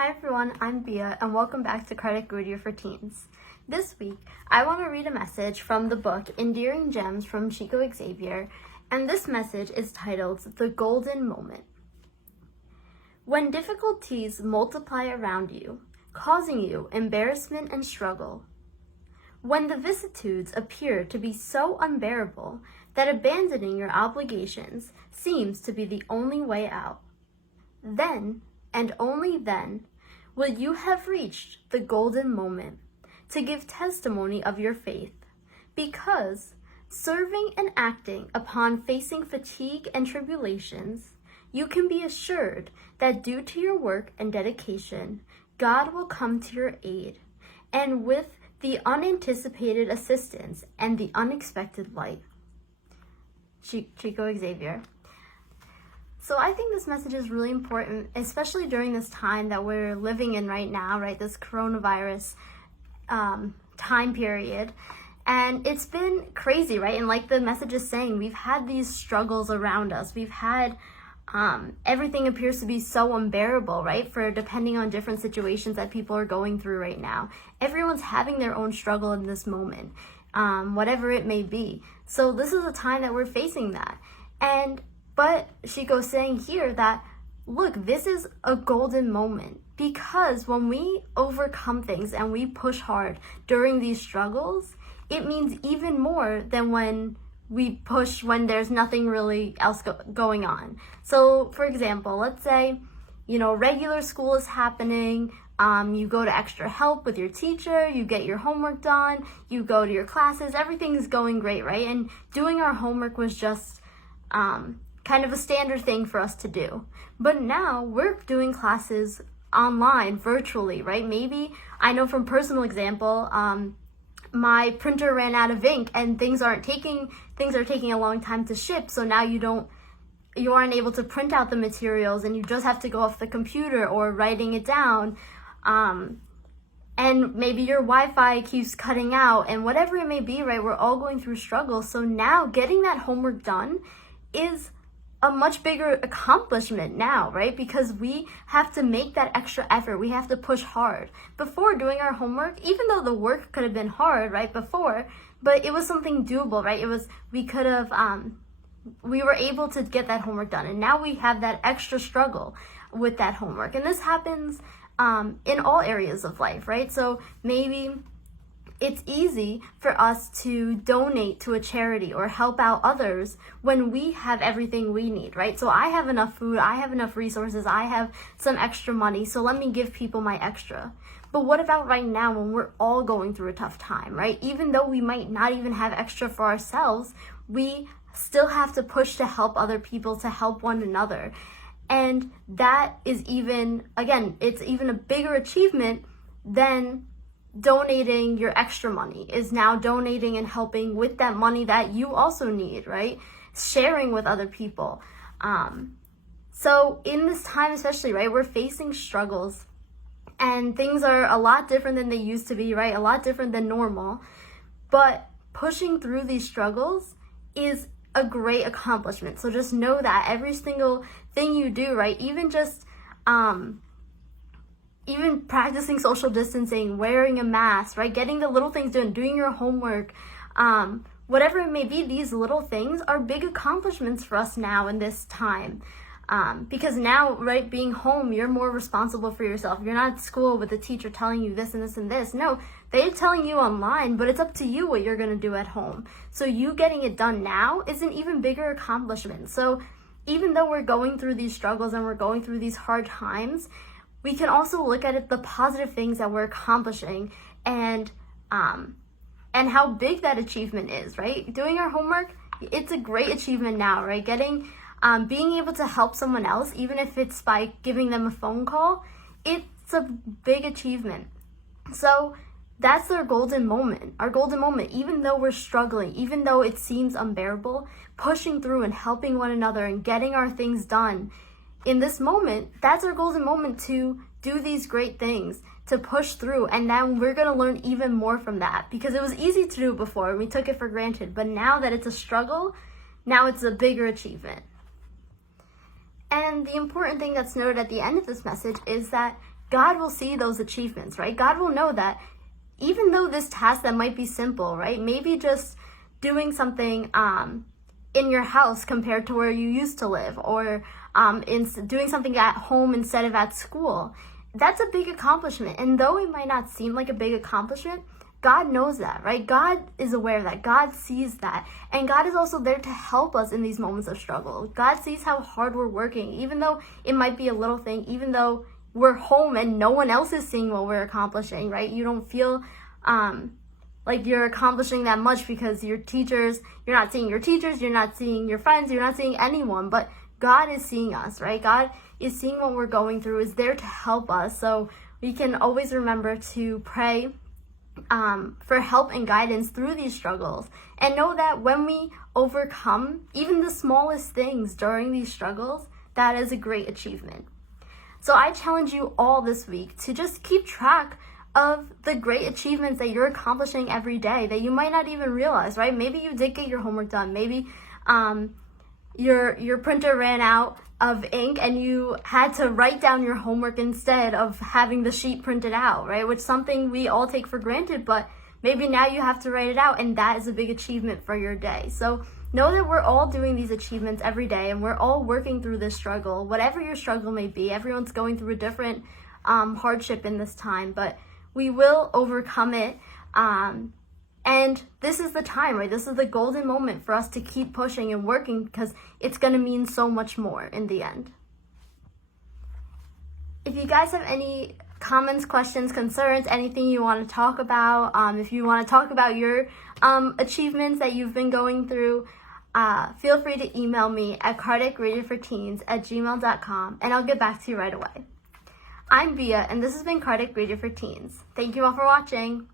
Hi everyone, I'm Bia and welcome back to Credit Goodyear for Teens. This week, I want to read a message from the book Endearing Gems from Chico Xavier, and this message is titled The Golden Moment. When difficulties multiply around you, causing you embarrassment and struggle, when the vicissitudes appear to be so unbearable that abandoning your obligations seems to be the only way out, then, and only then, will you have reached the golden moment to give testimony of your faith, because, serving and acting upon facing fatigue and tribulations, you can be assured that due to your work and dedication, God will come to your aid, and with the unanticipated assistance and the unexpected light. Chico Xavier. So I think this message is really important, especially during this time that we're living in right now, right? This coronavirus time period. And it's been crazy, right? And like the message is saying, we've had these struggles around us. We've had everything appears to be so unbearable, right? For depending on different situations that people are going through right now. Everyone's having their own struggle in this moment, whatever it may be. So this is a time that we're facing that. But Chico's saying here that, look, this is a golden moment, because when we overcome things and we push hard during these struggles, it means even more than when we push when there's nothing really else going on. So, for example, let's say, regular school is happening, you go to extra help with your teacher, you get your homework done, you go to your classes, everything's going great, right? And doing our homework was just kind of a standard thing for us to do. But now we're doing classes online, virtually, right? Maybe, I know from personal example, my printer ran out of ink and things are taking a long time to ship. So now you aren't able to print out the materials and you just have to go off the computer or writing it down. And maybe your Wi-Fi keeps cutting out, and whatever it may be, right? We're all going through struggles. So now getting that homework done is a much bigger accomplishment now, right? Because we have to make that extra effort. We have to push hard. Before, doing our homework, even though the work could have been hard, right, before, but it was something doable, right? We were able to get that homework done. And now we have that extra struggle with that homework. And this happens in all areas of life, right? So maybe it's easy for us to donate to a charity or help out others when we have everything we need, right? So I have enough food, I have enough resources, I have some extra money, so let me give people my extra. But what about right now when we're all going through a tough time, right? Even though we might not even have extra for ourselves, we still have to push to help other people, to help one another. And that is it's even a bigger achievement than donating your extra money, is now donating and helping with that money that you also need, right? Sharing with other people. So in this time especially, right, we're facing struggles and things are a lot different than they used to be, right? A lot different than normal. But pushing through these struggles is a great accomplishment. So just know that every single thing you do, right, even just even practicing social distancing, wearing a mask, right? Getting the little things done, doing your homework, whatever it may be, these little things are big accomplishments for us now in this time. Because now, right, being home, you're more responsible for yourself. You're not at school with the teacher telling you this and this and this. No, they're telling you online, but it's up to you what you're going to do at home. So you getting it done now is an even bigger accomplishment. So even though we're going through these struggles and we're going through these hard times, we can also look at the positive things that we're accomplishing and how big that achievement is, right? Doing our homework, it's a great achievement now, right? Being able to help someone else, even if it's by giving them a phone call, it's a big achievement. So that's our golden moment. Our golden moment, even though we're struggling, even though it seems unbearable, pushing through and helping one another and getting our things done in this moment, that's our golden moment to do these great things, to push through. And now we're going to learn even more from that, because it was easy to do before and we took it for granted. But now that it's a struggle, now it's a bigger achievement. And the important thing that's noted at the end of this message is that God will see those achievements, right? God will know that even though this task that might be simple, right? Maybe just doing something in your house compared to where you used to live, or doing something at home instead of at school. That's a big accomplishment. And though it might not seem like a big accomplishment, God knows that, right? God is aware of that. God sees that. And God is also there to help us in these moments of struggle. God sees how hard we're working, even though it might be a little thing, even though we're home and no one else is seeing what we're accomplishing, right? You don't feel like you're accomplishing that much because you're not seeing your teachers, you're not seeing your friends, you're not seeing anyone, but God is seeing us, right? God is seeing what we're going through, is there to help us. So we can always remember to pray for help and guidance through these struggles, and know that when we overcome even the smallest things during these struggles, that is a great achievement. So I challenge you all this week to just keep track of the great achievements that you're accomplishing every day that you might not even realize, right? Maybe you did get your homework done. Maybe your printer ran out of ink and you had to write down your homework instead of having the sheet printed out, right? Which is something we all take for granted, but maybe now you have to write it out, and that is a big achievement for your day. So know that we're all doing these achievements every day, and we're all working through this struggle, whatever your struggle may be. Everyone's going through a different hardship in this time, but we will overcome it. And this is the time, right? This is the golden moment for us to keep pushing and working, because it's going to mean so much more in the end. If you guys have any comments, questions, concerns, anything you want to talk about, if you want to talk about your achievements that you've been going through, feel free to email me at kardecradioforteens@gmail.com, and I'll get back to you right away. I'm Bia, and this has been Kardec Radio for Teens. Thank you all for watching.